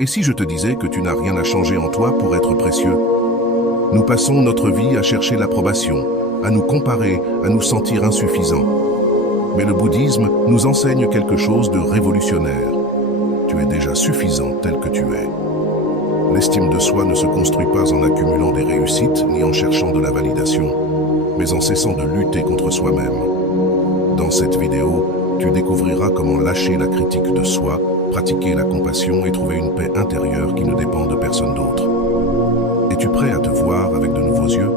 Et si je te disais que tu n'as rien à changer en toi pour être précieux? Nous passons notre vie à chercher l'approbation, à nous comparer, à nous sentir insuffisants. Mais le bouddhisme nous enseigne quelque chose de révolutionnaire. Tu es déjà suffisant tel que tu es. L'estime de soi ne se construit pas en accumulant des réussites ni en cherchant de la validation, mais en cessant de lutter contre soi-même. Dans cette vidéo, tu découvriras comment lâcher la critique de soi, pratiquer la compassion et trouver une paix intérieure qui ne dépend de personne d'autre. Es-tu prêt à te voir avec de nouveaux yeux?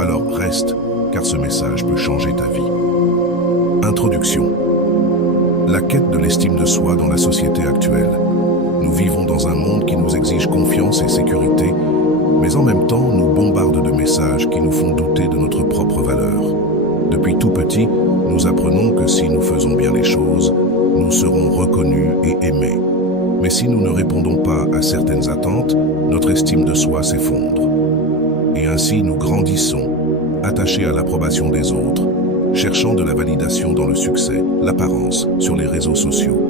Alors reste, car ce message peut changer ta vie. Introduction. La quête de l'estime de soi dans la société actuelle. Nous vivons dans un monde qui nous exige confiance et sécurité, mais en même temps nous bombarde de messages qui nous font douter de notre propre valeur. Depuis tout petit, nous apprenons que si nous faisons bien les choses, nous serons reconnus et aimés. Mais si nous ne répondons pas à certaines attentes, notre estime de soi s'effondre. Et ainsi nous grandissons, attachés à l'approbation des autres, cherchant de la validation dans le succès, l'apparence, sur les réseaux sociaux.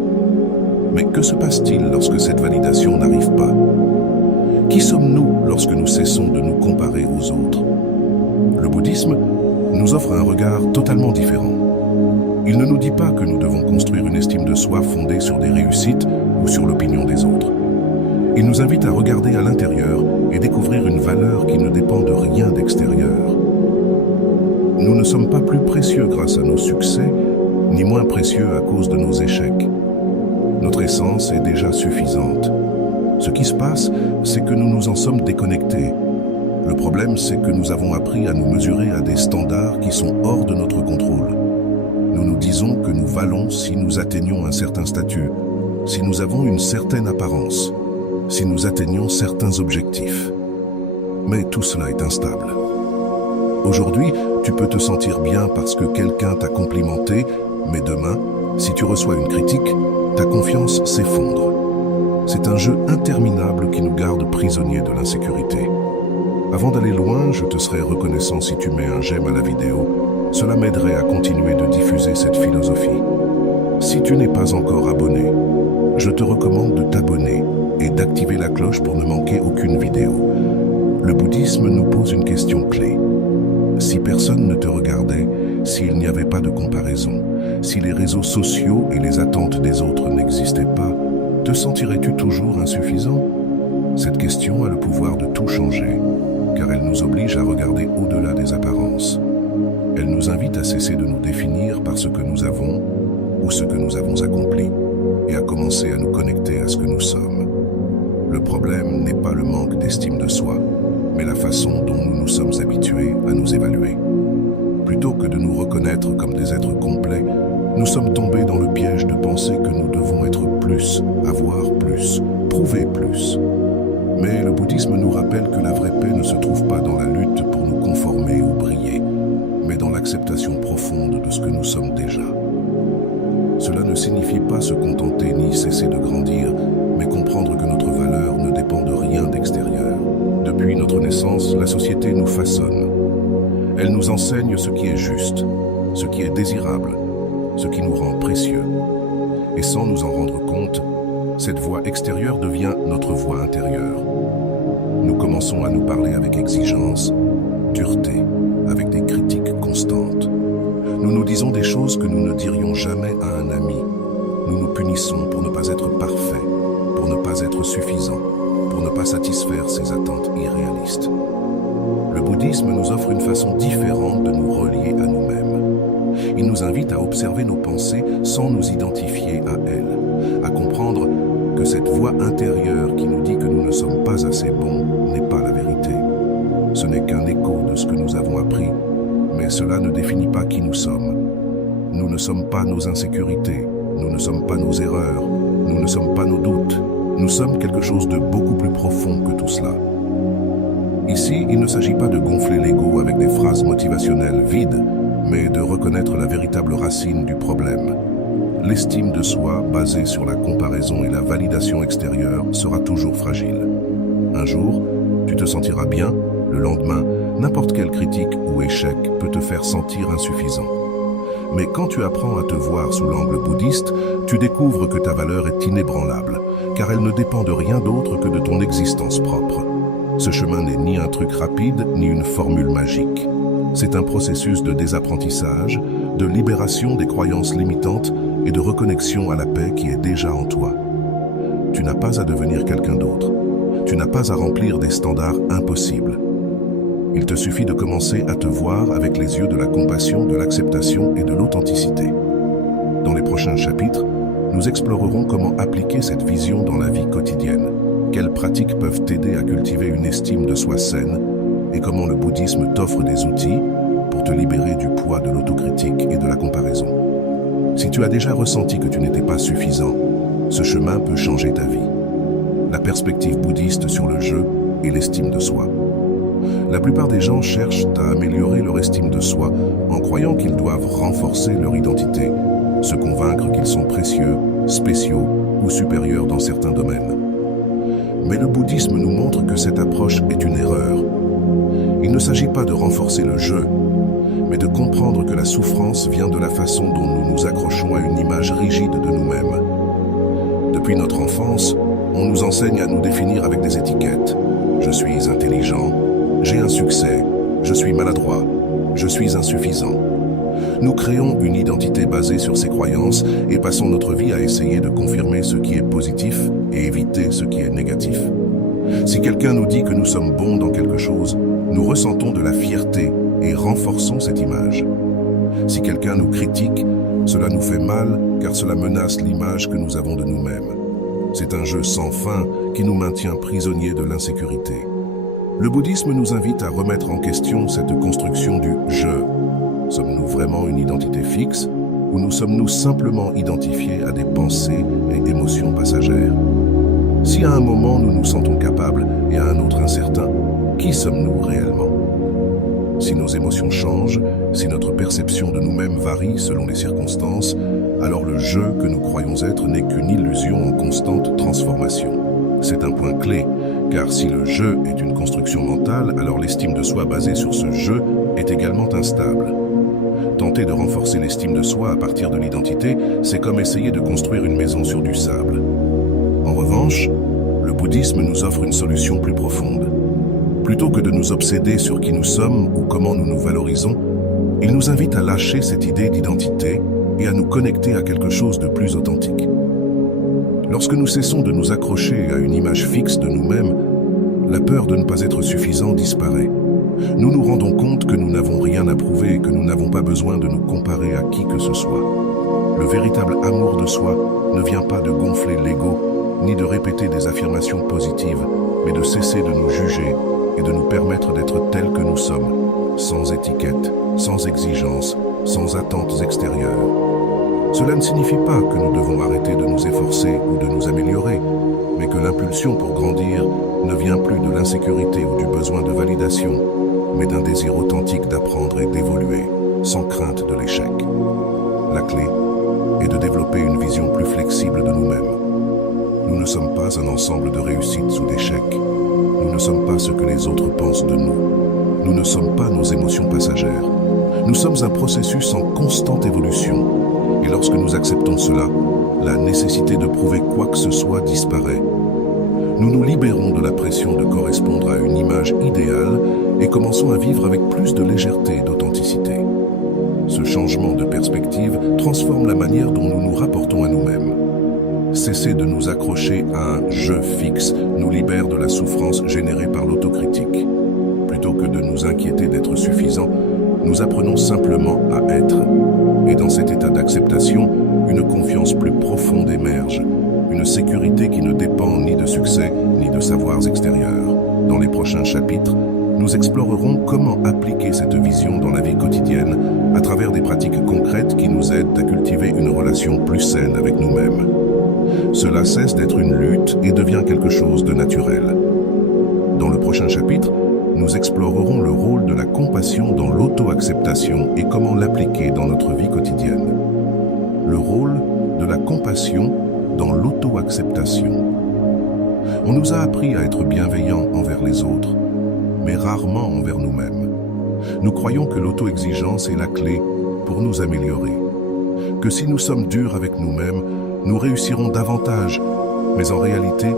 Mais que se passe-t-il lorsque cette validation n'arrive pas? Qui sommes-nous lorsque nous cessons de nous comparer aux autres? Le bouddhisme nous offre un regard totalement différent. Il ne nous dit pas que nous devons construire une estime de soi fondée sur des réussites ou sur l'opinion des autres. Il nous invite à regarder à l'intérieur et découvrir une valeur qui ne dépend de rien d'extérieur. Nous ne sommes pas plus précieux grâce à nos succès, ni moins précieux à cause de nos échecs. Notre essence est déjà suffisante. Ce qui se passe, c'est que nous nous en sommes déconnectés. Le problème, c'est que nous avons appris à nous mesurer à des standards qui sont hors de notre contrôle. Nous nous disons que nous valons si nous atteignons un certain statut, si nous avons une certaine apparence, si nous atteignons certains objectifs. Mais tout cela est instable. Aujourd'hui, tu peux te sentir bien parce que quelqu'un t'a complimenté, mais demain, si tu reçois une critique, ta confiance s'effondre. C'est un jeu interminable qui nous garde prisonniers de l'insécurité. Avant d'aller loin, je te serais reconnaissant si tu mets un j'aime à la vidéo. Cela m'aiderait à continuer de diffuser cette philosophie. Si tu n'es pas encore abonné, je te recommande de t'abonner et d'activer la cloche pour ne manquer aucune vidéo. Le bouddhisme nous pose une question clé. Si personne ne te regardait, s'il n'y avait pas de comparaison, si les réseaux sociaux et les attentes des autres n'existaient pas, te sentirais-tu toujours insuffisant? Cette question a le pouvoir de tout changer, car elle nous oblige à regarder au-delà des apparences. Elle nous invite à cesser de nous définir par ce que nous avons ou ce que nous avons accompli, et à commencer à nous connecter à ce que nous sommes. Le problème n'est pas le manque d'estime de soi, mais la façon dont nous nous sommes habitués à nous évaluer. Plutôt que de nous reconnaître comme des êtres complets, nous sommes tombés dans le piège de penser que nous devons être plus, avoir plus, prouver plus. Mais le bouddhisme nous rappelle que la vraie paix ne se trouve pas dans la lutte pour nous conformer ou briller, mais dans l'acceptation profonde de ce que nous sommes déjà. Cela ne signifie pas se contenter ni cesser de grandir, mais comprendre que notre valeur ne dépend de rien d'extérieur. Depuis notre naissance, la société nous façonne. Elle nous enseigne ce qui est juste, ce qui est désirable, ce qui nous rend précieux. Et sans nous en rendre compte, cette voix extérieure devient notre voix intérieure. Nous commençons à nous parler avec exigence, dureté, avec des critiques constantes. Nous nous disons des choses que nous ne dirions jamais à un ami. Nous nous punissons pour ne pas être parfaits, pour ne pas être suffisants, pour ne pas satisfaire ces attentes irréalistes. Le bouddhisme nous offre une façon différente de nous relier à nous-mêmes. Il nous invite à observer nos pensées sans nous identifier à elles, à comprendre que cette voix intérieure qui nous dit que nous ne sommes pas assez bons n'est pas la vérité. Ce n'est qu'un écho de ce que nous avons appris, mais cela ne définit pas qui nous sommes. Nous ne sommes pas nos insécurités, nous ne sommes pas nos erreurs, nous ne sommes pas nos doutes. Nous sommes quelque chose de beaucoup plus profond que tout cela. Ici, il ne s'agit pas de gonfler l'ego avec des phrases motivationnelles vides, mais de reconnaître la véritable racine du problème. L'estime de soi, basée sur la comparaison et la validation extérieure, sera toujours fragile. Un jour, tu te sentiras bien, le lendemain, n'importe quelle critique ou échec peut te faire sentir insuffisant. Mais quand tu apprends à te voir sous l'angle bouddhiste, tu découvres que ta valeur est inébranlable, car elle ne dépend de rien d'autre que de ton existence propre. Ce chemin n'est ni un truc rapide, ni une formule magique. C'est un processus de désapprentissage, de libération des croyances limitantes et de reconnexion à la paix qui est déjà en toi. Tu n'as pas à devenir quelqu'un d'autre. Tu n'as pas à remplir des standards impossibles. Il te suffit de commencer à te voir avec les yeux de la compassion, de l'acceptation et de l'authenticité. Dans les prochains chapitres, nous explorerons comment appliquer cette vision dans la vie quotidienne, quelles pratiques peuvent t'aider à cultiver une estime de soi saine et comment le bouddhisme t'offre des outils pour te libérer du poids de l'autocritique et de la comparaison. Si tu as déjà ressenti que tu n'étais pas suffisant, ce chemin peut changer ta vie. La perspective bouddhiste sur le jeu et l'estime de soi. La plupart des gens cherchent à améliorer leur estime de soi en croyant qu'ils doivent renforcer leur identité, se convaincre qu'ils sont précieux, spéciaux ou supérieurs dans certains domaines. Mais le bouddhisme nous montre que cette approche est une erreur. Il ne s'agit pas de renforcer le jeu, mais de comprendre que la souffrance vient de la façon dont nous nous accrochons à une image rigide de nous-mêmes. Depuis notre enfance, on nous enseigne à nous définir avec des étiquettes. Je suis intelligent, j'ai un succès, je suis maladroit, je suis insuffisant. Nous créons une identité basée sur ces croyances et passons notre vie à essayer de confirmer ce qui est positif et éviter ce qui est négatif. Si quelqu'un nous dit que nous sommes bons dans quelque chose, nous ressentons de la fierté et renforçons cette image. Si quelqu'un nous critique, cela nous fait mal car cela menace l'image que nous avons de nous-mêmes. C'est un jeu sans fin qui nous maintient prisonniers de l'insécurité. Le bouddhisme nous invite à remettre en question cette construction du « je ». Sommes-nous vraiment une identité fixe ou nous sommes-nous simplement identifiés à des pensées et émotions passagères? Si à un moment nous nous sentons capables et à un autre incertains, qui sommes-nous réellement? Si nos émotions changent, si notre perception de nous-mêmes varie selon les circonstances, alors le jeu que nous croyons être n'est qu'une illusion en constante transformation. C'est un point clé, car si le jeu est une construction mentale, alors l'estime de soi basée sur ce jeu est également instable. Tenter de renforcer l'estime de soi à partir de l'identité, c'est comme essayer de construire une maison sur du sable. En revanche, le bouddhisme nous offre une solution plus profonde. Plutôt que de nous obséder sur qui nous sommes ou comment nous nous valorisons, il nous invite à lâcher cette idée d'identité et à nous connecter à quelque chose de plus authentique. Lorsque nous cessons de nous accrocher à une image fixe de nous-mêmes, la peur de ne pas être suffisant disparaît. Nous nous rendons compte que nous n'avons rien à prouver et que nous n'avons pas besoin de nous comparer à qui que ce soit. Le véritable amour de soi ne vient pas de gonfler l'ego, ni de répéter des affirmations positives, mais de cesser de nous juger et de nous permettre d'être tels que nous sommes, sans étiquette, sans exigence, sans attentes extérieures. Cela ne signifie pas que nous devons arrêter de nous efforcer ou de nous améliorer, mais que l'impulsion pour grandir ne vient plus de l'insécurité ou du besoin de validation, mais d'un désir authentique d'apprendre et d'évoluer, sans crainte de l'échec. La clé est de développer une vision plus flexible de nous-mêmes. Nous ne sommes pas un ensemble de réussites ou d'échecs. Nous ne sommes pas ce que les autres pensent de nous. Nous ne sommes pas nos émotions passagères. Nous sommes un processus en constante évolution. Et lorsque nous acceptons cela, la nécessité de prouver quoi que ce soit disparaît. Nous nous libérons de la pression de correspondre à une image idéale et commençons à vivre avec plus de légèreté et d'authenticité. Ce changement de perspective transforme la manière dont nous nous rapportons à nous-mêmes. Cesser de nous accrocher à un « je » fixe nous libère de la souffrance générée par l'autocritique. Plutôt que de nous inquiéter d'être suffisants, nous apprenons simplement à être. Et dans cet état d'acceptation, une confiance plus profonde émerge, une sécurité qui ne dépend ni de succès ni de savoirs extérieurs. Dans les prochains chapitres, nous explorerons comment appliquer cette vision dans la vie quotidienne à travers des pratiques concrètes qui nous aident à cultiver une relation plus saine avec nous-mêmes. Cela cesse d'être une lutte et devient quelque chose de naturel. Dans le prochain chapitre, nous explorerons le rôle de la compassion dans l'auto-acceptation et comment l'appliquer dans notre vie quotidienne. Le rôle de la compassion dans l'auto-acceptation. On nous a appris à être bienveillants envers les autres, mais rarement envers nous-mêmes. Nous croyons que l'auto-exigence est la clé pour nous améliorer. Que si nous sommes durs avec nous-mêmes, nous réussirons davantage. Mais en réalité,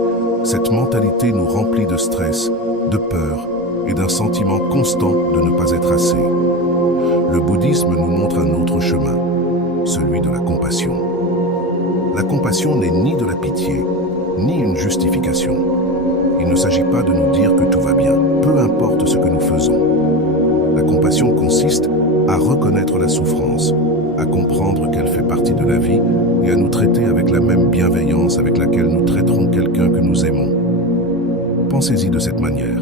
cette mentalité nous remplit de stress, de peur et d'un sentiment constant de ne pas être assez. Le bouddhisme nous montre un autre chemin, celui de la compassion. La compassion n'est ni de la pitié, ni une justification. Il ne s'agit pas de nous dire que tout va bien, peu importe ce que nous faisons. La compassion consiste à reconnaître la souffrance, à comprendre qu'elle fait partie de la vie et à nous traiter avec la même bienveillance avec laquelle nous traiterons quelqu'un que nous aimons. Pensez-y de cette manière.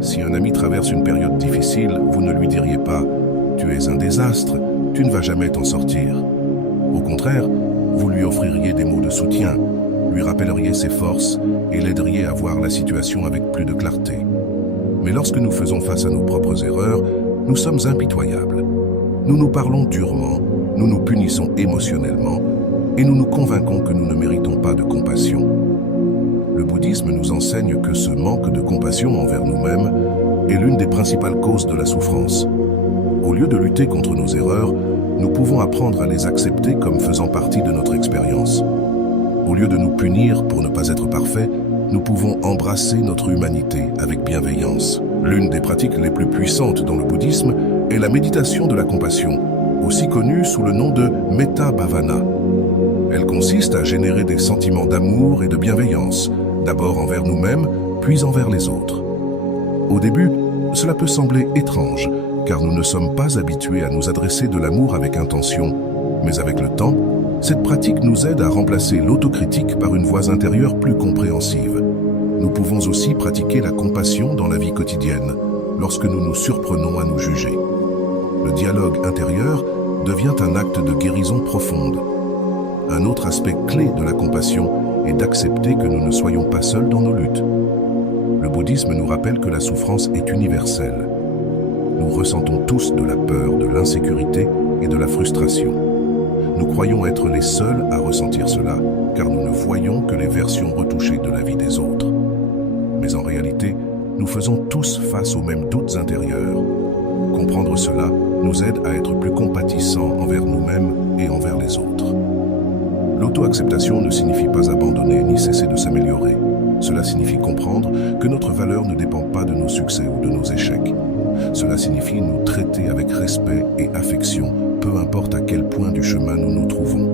Si un ami traverse une période difficile, vous ne lui diriez pas « Tu es un désastre, tu ne vas jamais t'en sortir ». Au contraire, vous lui offririez des mots de soutien, lui rappelleriez ses forces et l'aideriez à voir la situation avec plus de clarté. Mais lorsque nous faisons face à nos propres erreurs, nous sommes impitoyables. Nous nous parlons durement, nous nous punissons émotionnellement et nous nous convainquons que nous ne méritons pas de compassion. Le bouddhisme nous enseigne que ce manque de compassion envers nous-mêmes est l'une des principales causes de la souffrance. Au lieu de lutter contre nos erreurs, nous pouvons apprendre à les accepter comme faisant partie de notre expérience. Au lieu de nous punir pour ne pas être parfaits, nous pouvons embrasser notre humanité avec bienveillance. L'une des pratiques les plus puissantes dans le bouddhisme est la méditation de la compassion, aussi connue sous le nom de Metta Bhavana. Elle consiste à générer des sentiments d'amour et de bienveillance, d'abord envers nous-mêmes, puis envers les autres. Au début, cela peut sembler étrange, car nous ne sommes pas habitués à nous adresser de l'amour avec intention, mais avec le temps, cette pratique nous aide à remplacer l'autocritique par une voix intérieure plus compréhensive. Nous pouvons aussi pratiquer la compassion dans la vie quotidienne, lorsque nous nous surprenons à nous juger. Le dialogue intérieur devient un acte de guérison profonde. Un autre aspect clé de la compassion est d'accepter que nous ne soyons pas seuls dans nos luttes. Le bouddhisme nous rappelle que la souffrance est universelle. Nous ressentons tous de la peur, de l'insécurité et de la frustration. Nous croyons être les seuls à ressentir cela, car nous ne voyons que les versions retouchées de la vie des autres. Mais en réalité, nous faisons tous face aux mêmes doutes intérieurs. Comprendre cela nous aide à être plus compatissants envers nous-mêmes et envers les autres. L'auto-acceptation ne signifie pas abandonner ni cesser de s'améliorer. Cela signifie comprendre que notre valeur ne dépend pas de nos succès ou de nos échecs. Cela signifie nous traiter avec respect et affection, peu importe à quel point du chemin nous nous trouvons.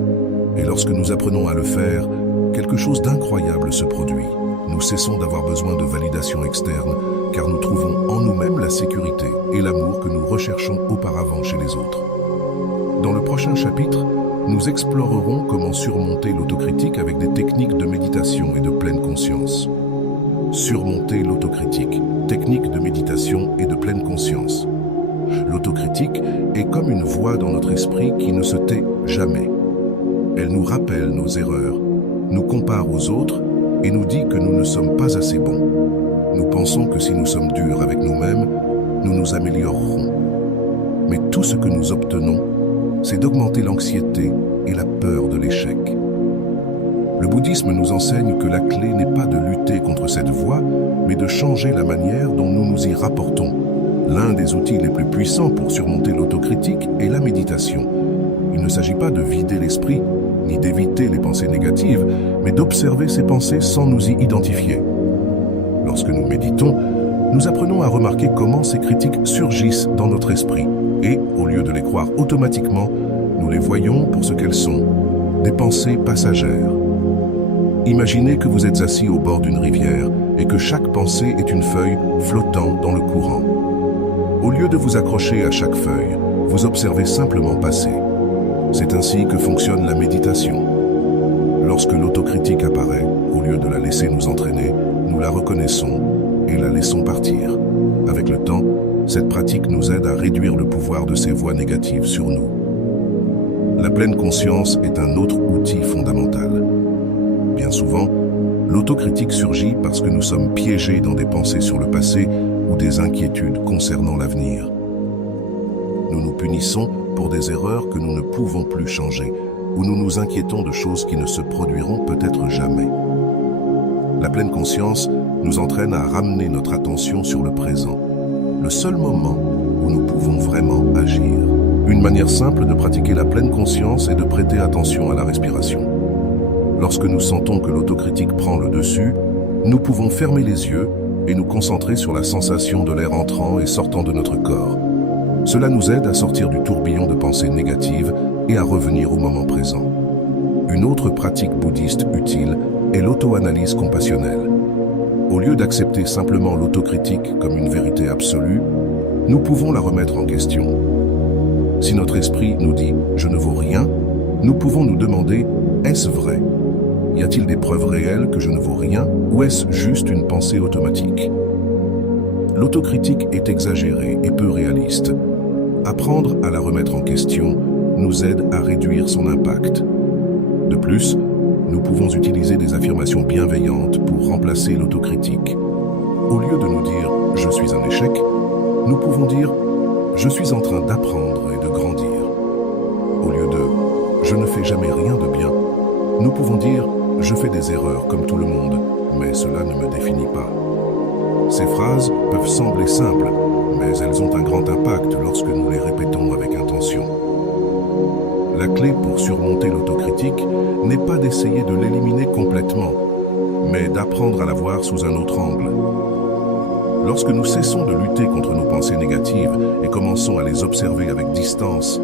Et lorsque nous apprenons à le faire, quelque chose d'incroyable se produit. Nous cessons d'avoir besoin de validation externe, car nous trouvons en nous-mêmes la sécurité et l'amour que nous recherchons auparavant chez les autres. Dans le prochain chapitre, nous explorerons comment surmonter l'autocritique avec des techniques de méditation et de pleine conscience. Surmonter l'autocritique, technique de méditation et de pleine conscience. L'autocritique est comme une voix dans notre esprit qui ne se tait jamais. Elle nous rappelle nos erreurs, nous compare aux autres et nous dit que nous ne sommes pas assez bons. Nous pensons que si nous sommes durs avec nous-mêmes, nous nous améliorerons. Mais tout ce que nous obtenons, c'est d'augmenter l'anxiété et la peur de l'échec. Le bouddhisme nous enseigne que la clé n'est pas de lutter contre cette voie, mais de changer la manière dont nous nous y rapportons. L'un des outils les plus puissants pour surmonter l'autocritique est la méditation. Il ne s'agit pas de vider l'esprit, ni d'éviter les pensées négatives, mais d'observer ces pensées sans nous y identifier. Lorsque nous méditons, nous apprenons à remarquer comment ces critiques surgissent dans notre esprit. Et, au lieu de les croire automatiquement, nous les voyons pour ce qu'elles sont, des pensées passagères. Imaginez que vous êtes assis au bord d'une rivière et que chaque pensée est une feuille flottant dans le courant. Au lieu de vous accrocher à chaque feuille, vous observez simplement passer. C'est ainsi que fonctionne la méditation. Lorsque l'autocritique apparaît, au lieu de la laisser nous entraîner, nous la reconnaissons et la laissons partir. Avec le temps, cette pratique nous aide à réduire le pouvoir de ces voix négatives sur nous. La pleine conscience est un autre outil fondamental. Bien souvent, l'autocritique surgit parce que nous sommes piégés dans des pensées sur le passé ou des inquiétudes concernant l'avenir. Nous nous punissons pour des erreurs que nous ne pouvons plus changer, ou nous nous inquiétons de choses qui ne se produiront peut-être jamais. La pleine conscience nous entraîne à ramener notre attention sur le présent, le seul moment où nous pouvons vraiment agir. Une manière simple de pratiquer la pleine conscience est de prêter attention à la respiration. Lorsque nous sentons que l'autocritique prend le dessus, nous pouvons fermer les yeux et nous concentrer sur la sensation de l'air entrant et sortant de notre corps. Cela nous aide à sortir du tourbillon de pensées négatives et à revenir au moment présent. Une autre pratique bouddhiste utile est l'auto-analyse compassionnelle. Au lieu d'accepter simplement l'autocritique comme une vérité absolue, nous pouvons la remettre en question. Si notre esprit nous dit « je ne vaux rien », nous pouvons nous demander « est-ce vrai ?» Y a-t-il des preuves réelles que je ne vaux rien ou est-ce juste une pensée automatique? L'autocritique est exagérée et peu réaliste. Apprendre à la remettre en question nous aide à réduire son impact. De plus, nous pouvons utiliser des affirmations bienveillantes pour remplacer l'autocritique. Au lieu de nous dire « je suis un échec », nous pouvons dire « je suis en train d'apprendre et de grandir ». Au lieu de « je ne fais jamais rien de bien », nous pouvons dire « je fais des erreurs comme tout le monde, mais cela ne me définit pas ». Ces phrases peuvent sembler simples, mais elles ont un grand impact lorsque nous les répétons avec intention. La clé pour surmonter l'autocritique n'est pas d'essayer de l'éliminer complètement, mais d'apprendre à la voir sous un autre angle. Lorsque nous cessons de lutter contre nos pensées négatives et commençons à les observer avec distance,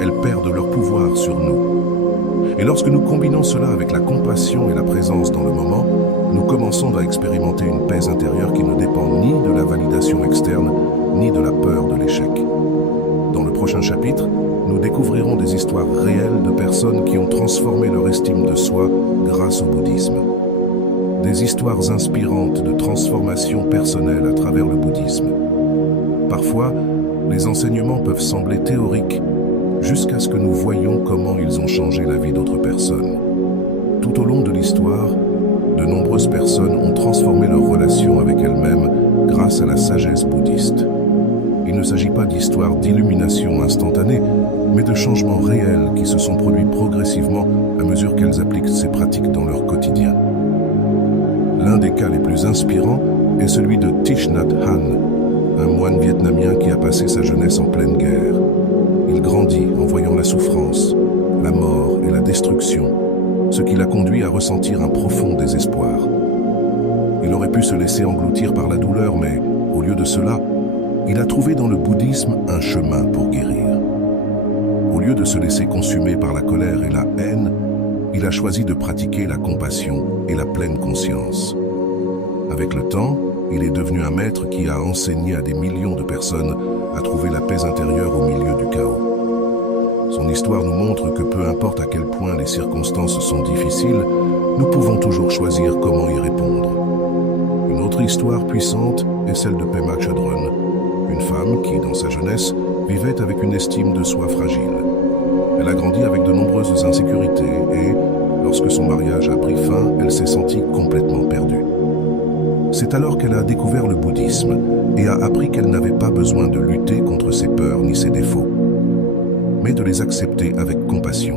elles perdent leur pouvoir sur nous. Et lorsque nous combinons cela avec la compassion et la présence dans le moment, nous commençons à expérimenter une paix intérieure qui ne dépend ni de la validation externe, ni de la peur de l'échec. Dans le prochain chapitre, nous découvrirons des histoires réelles de personnes qui ont transformé leur estime de soi grâce au bouddhisme. Des histoires inspirantes de transformation personnelle à travers le bouddhisme. Parfois, les enseignements peuvent sembler théoriques, jusqu'à ce que nous voyions comment ils ont changé la vie d'autres personnes. Tout au long de l'histoire, de nombreuses personnes ont transformé leur relation avec elles-mêmes grâce à la sagesse bouddhiste. Il ne s'agit pas d'histoires d'illumination instantanée, mais de changements réels qui se sont produits progressivement à mesure qu'elles appliquent ces pratiques dans leur quotidien. L'un des cas les plus inspirants est celui de Thich Nhat Hanh, un moine vietnamien qui a passé sa jeunesse en pleine guerre. Il grandit en voyant la souffrance, la mort et la destruction, ce qui l'a conduit à ressentir un profond désespoir. Il aurait pu se laisser engloutir par la douleur, mais au lieu de cela, il a trouvé dans le bouddhisme un chemin pour guérir. Au lieu de se laisser consumer par la colère et la haine, il a choisi de pratiquer la compassion et la pleine conscience. Avec le temps, il est devenu un maître qui a enseigné à des millions de personnes à trouver la paix intérieure au milieu du chaos. Son histoire nous montre que peu importe à quel point les circonstances sont difficiles, nous pouvons toujours choisir comment y répondre. Une autre histoire puissante est celle de Pema Chodron, une femme qui, dans sa jeunesse, vivait avec une estime de soi fragile. Elle a grandi avec de nombreuses insécurités et, lorsque son mariage a pris fin, elle s'est sentie complètement perdue. C'est alors qu'elle a découvert le bouddhisme et a appris qu'elle n'avait pas besoin de lutter contre ses peurs ni ses défauts, mais de les accepter avec compassion.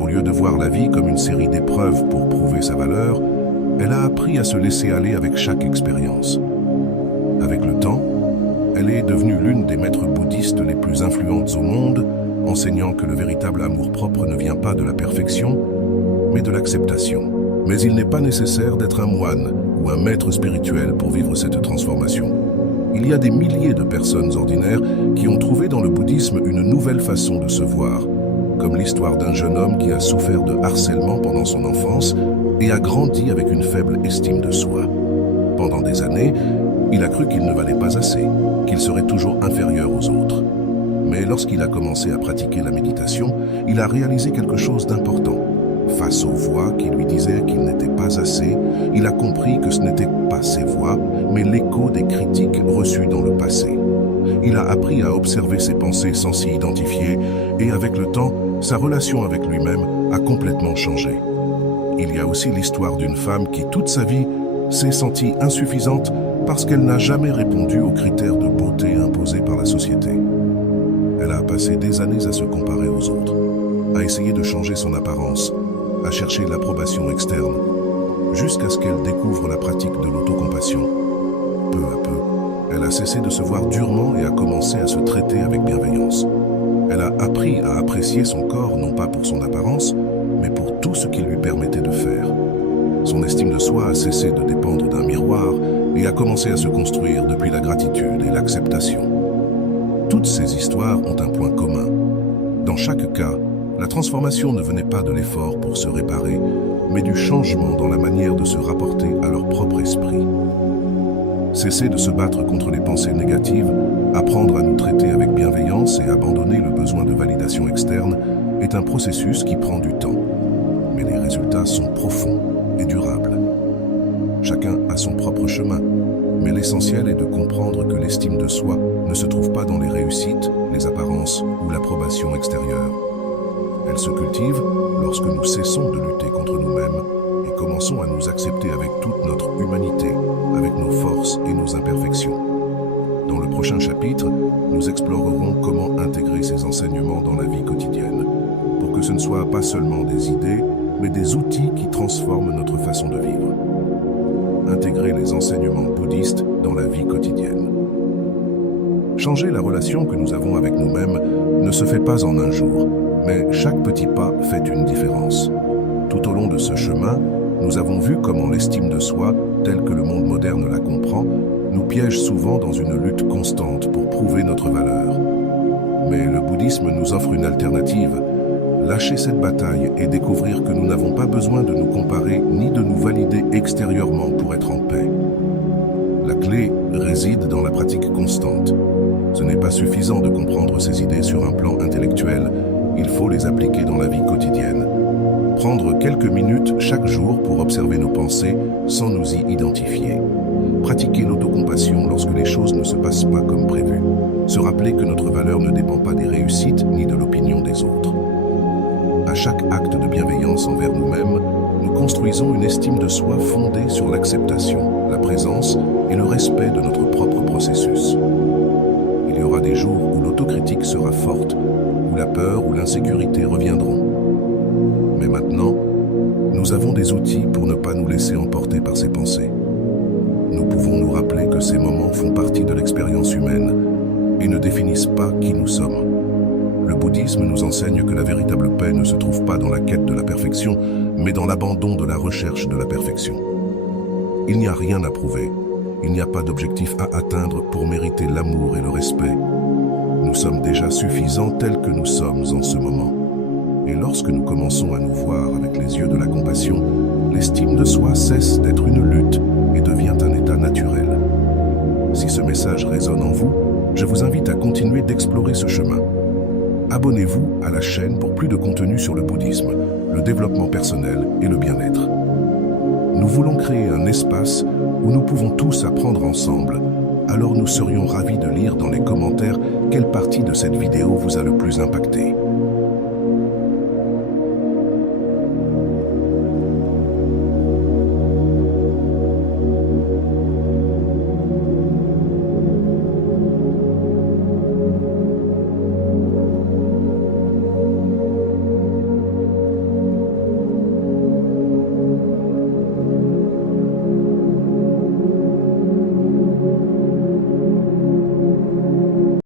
Au lieu de voir la vie comme une série d'épreuves pour prouver sa valeur, elle a appris à se laisser aller avec chaque expérience. Avec le temps, elle est devenue l'une des maîtres bouddhistes les plus influentes au monde, enseignant que le véritable amour-propre ne vient pas de la perfection, mais de l'acceptation. Mais il n'est pas nécessaire d'être un moine ou un maître spirituel pour vivre cette transformation. Il y a des milliers de personnes ordinaires qui ont trouvé dans le bouddhisme une nouvelle façon de se voir, comme l'histoire d'un jeune homme qui a souffert de harcèlement pendant son enfance et a grandi avec une faible estime de soi. Pendant des années, il a cru qu'il ne valait pas assez, qu'il serait toujours inférieur aux autres. Mais lorsqu'il a commencé à pratiquer la méditation, il a réalisé quelque chose d'important. Face aux voix qui lui disaient qu'il n'était pas assez, il a compris que ce n'était pas ses voix, mais l'écho des critiques reçues dans le passé. Il a appris à observer ses pensées sans s'y identifier, et avec le temps, sa relation avec lui-même a complètement changé. Il y a aussi l'histoire d'une femme qui, toute sa vie, s'est sentie insuffisante parce qu'elle n'a jamais répondu aux critères de beauté imposés par la société. Elle a passé des années à se comparer aux autres, à essayer de changer son apparence, à chercher l'approbation externe, jusqu'à ce qu'elle découvre la pratique de l'autocompassion. Peu à peu, Elle a cessé de se voir durement et a commencé à se traiter avec bienveillance. Elle a appris à apprécier son corps non pas pour son apparence, mais pour tout ce qu'il lui permettait de faire. Son estime de soi a cessé de dépendre d'un miroir et a commencé à se construire depuis la gratitude et l'acceptation. Toutes ces histoires ont un point commun. Dans chaque cas, la transformation ne venait pas de l'effort pour se réparer, mais du changement dans la manière de se rapporter à leur propre esprit. Cesser de se battre contre les pensées négatives, apprendre à nous traiter avec bienveillance et abandonner le besoin de validation externe est un processus qui prend du temps. Mais les résultats sont profonds et durables. Chacun a son propre chemin, mais l'essentiel est de comprendre que l'estime de soi ne se trouve pas dans les réussites, les apparences ou l'approbation extérieure. Elle se cultive lorsque nous cessons de lutter contre nous-mêmes et commençons à nous accepter avec toute notre humanité, avec nos forces et nos imperfections. Dans le prochain chapitre, nous explorerons comment intégrer ces enseignements dans la vie quotidienne, pour que ce ne soit pas seulement des idées, mais des outils qui transforment notre façon de vivre. Intégrer les enseignements bouddhistes dans la vie quotidienne. Changer la relation que nous avons avec nous-mêmes ne se fait pas en un jour, mais chaque petit pas fait une différence. Tout au long de ce chemin, nous avons vu comment l'estime de soi, telle que le monde moderne la comprend, nous piège souvent dans une lutte constante pour prouver notre valeur. Mais le bouddhisme nous offre une alternative. Lâcher cette bataille et découvrir que nous n'avons pas besoin de nous comparer ni de nous valider extérieurement pour être en paix. La clé réside dans la pratique constante. Ce n'est pas suffisant de comprendre ces idées sur un plan intellectuel, il faut les appliquer dans la vie quotidienne. Prendre quelques minutes chaque jour pour observer nos pensées sans nous y identifier. Pratiquer l'autocompassion lorsque les choses ne se passent pas comme prévu. Se rappeler que notre valeur ne dépend pas des réussites ni de l'opinion des autres. À chaque acte de bienveillance envers nous-mêmes, nous construisons une estime de soi fondée sur l'acceptation, la présence et le respect de notre propre processus. Il y aura des jours où l'autocritique sera forte, où la peur ou l'insécurité reviendront. Mais maintenant, nous avons des outils pour ne pas nous laisser emporter par ces pensées. Nous pouvons nous rappeler que ces moments font partie de l'expérience humaine et ne définissent pas qui nous sommes. Le bouddhisme nous enseigne que la véritable paix ne se trouve pas dans la quête de la perfection, mais dans l'abandon de la recherche de la perfection. Il n'y a rien à prouver, il n'y a pas d'objectif à atteindre pour mériter l'amour et le respect. Nous sommes déjà suffisants tels que nous sommes en ce moment. Et lorsque nous commençons à nous voir avec les yeux de la compassion, l'estime de soi cesse d'être une lutte et devient un état naturel. Si ce message résonne en vous, je vous invite à continuer d'explorer ce chemin. Abonnez-vous à la chaîne pour plus de contenu sur le bouddhisme, le développement personnel et le bien-être. Nous voulons créer un espace où nous pouvons tous apprendre ensemble, alors nous serions ravis de lire dans les commentaires quelle partie de cette vidéo vous a le plus impacté.